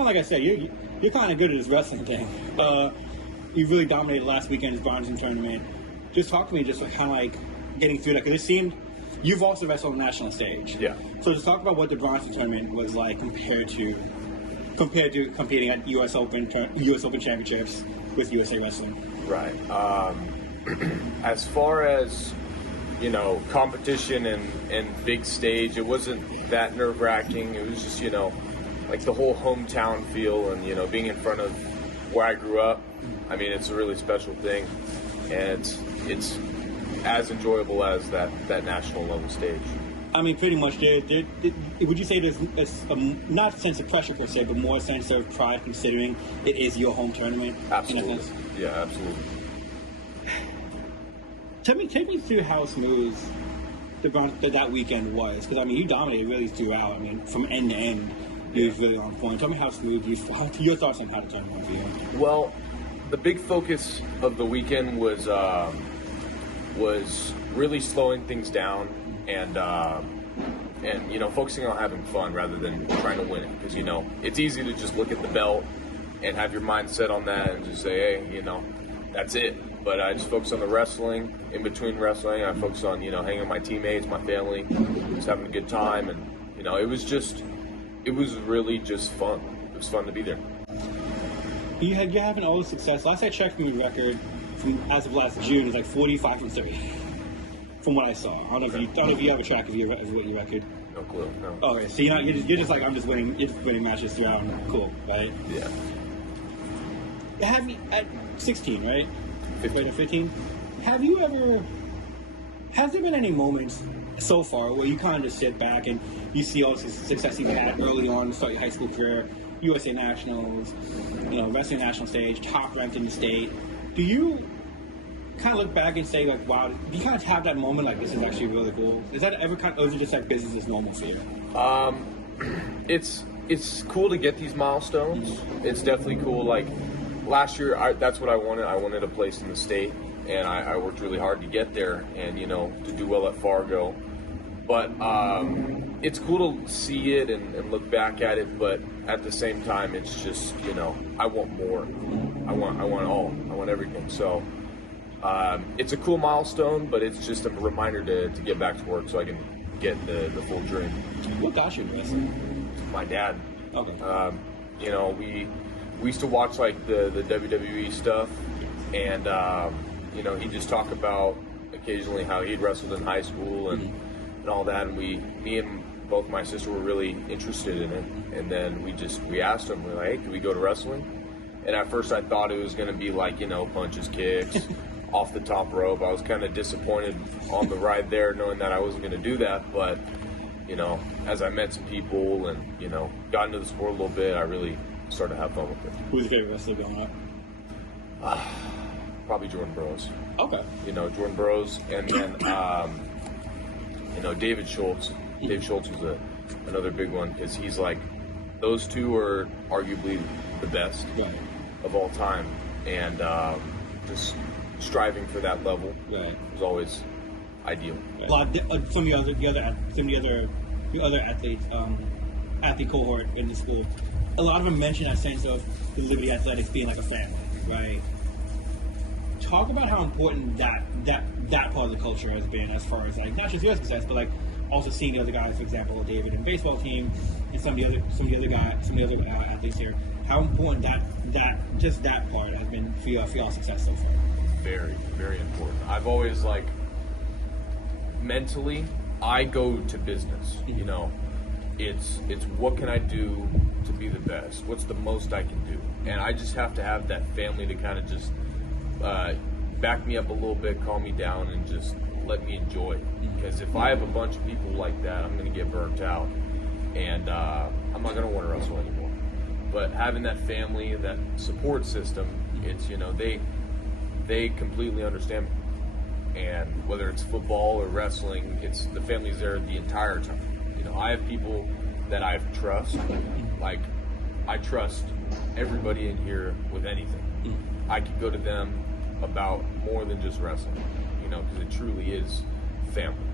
of like I said, you're kind of good at this wrestling thing. You really dominated last weekend's Bronzan Tournament. Just talk to me, just like kind of like getting through that, because it seemed you've also wrestled on the national stage. Yeah. So just talk about what the Bronzan Tournament was like compared to competing at U.S. Open Championships with USA Wrestling. Right. As far as competition and big stage, it wasn't that nerve-wracking. It was just like the whole hometown feel, and being in front of where I grew up. I mean, it's a really special thing, and it's as enjoyable as that national level stage. I mean, pretty much. Would you say there's not a sense of pressure per se, but more a sense of pride, considering it is your home tournament? Absolutely. Yeah, absolutely. Take me through how smooth that weekend was, because I mean, you dominated really throughout. I mean, from end to end, you was really on point. Tell me how smooth your thoughts on how the tournament went for you. Well, the big focus of the weekend was really slowing things down and focusing on having fun rather than trying to win it, because it's easy to just look at the belt and have your mind set on that and just say, hey, that's it. But I just focus on the wrestling. In between wrestling, I focus on hanging with my teammates, my family, just having a good time, and it was really just fun. It was fun to be there. You're having all the success. Last I checked from your record, as of last June, is like 45-30. From what I saw, I don't know if you have a track of your record. No clue. No. Okay, so you're just like I'm just winning. You're just winning matches throughout. Cool, right? Yeah. Have you at 16, right? 15. 15. Has there been any moments so far where you kind of just sit back and you see all the success you've had early on to start your high school career, USA Nationals, wrestling national stage, top ranked in the state? Do you kind of look back and say, like, wow, do you kind of have that moment, like, this is actually really cool? Is that ever or is it just like business as normal for you? It's cool to get these milestones. It's definitely cool. Like, last year, that's what I wanted. I wanted a place in the state, and I worked really hard to get there and, to do well at Fargo. But it's cool to see it and look back at it, but at the same time, it's just, I want more. I want all. I want everything. So it's a cool milestone, but it's just a reminder to get back to work so I can get the full dream. What got you into wrestling? My dad. Okay. We used to watch like the WWE stuff, and he'd just talk about occasionally how he'd wrestled in high school and all that, and me and both my sister were really interested in it, and then we asked him, we're like, hey, can we go to wrestling? And at first I thought it was going to be like, punches, kicks, off the top rope. I was kind of disappointed on the ride there, knowing that I wasn't going to do that, but as I met some people and got into the sport a little bit, I really started to have fun with it. Who's your favorite wrestler growing up? Probably Jordan Burroughs. Okay. Jordan Burroughs, and then David Schultz. Dave Schultz was another big one, because he's like, those two are arguably the best of all time, and just striving for that level was always ideal. A lot of some of the other athletes, athlete cohort in the school, a lot of them mention that sense of the Liberty Athletics being like a family, right? Talk about how important that part of the culture has been, as far as like not just your success, but like also seeing the other guys, for example, David and baseball team, and some of the other athletes here. How important that part has been for y'all success so far. Very, very important. I've always mentally, I go to business. It's what can I do to be the best? What's the most I can do? And I just have to have that family to kind of just back me up a little bit, calm me down, and just let me enjoy it. Because if I have a bunch of people like that, I'm going to get burnt out, and I'm not going to want to wrestle anymore. But having that family, that support system, it's they completely understand me. And whether it's football or wrestling, it's the family's there the entire time. I have people that I trust. Like, I trust everybody in here with anything. I could go to them about more than just wrestling, because it truly is family.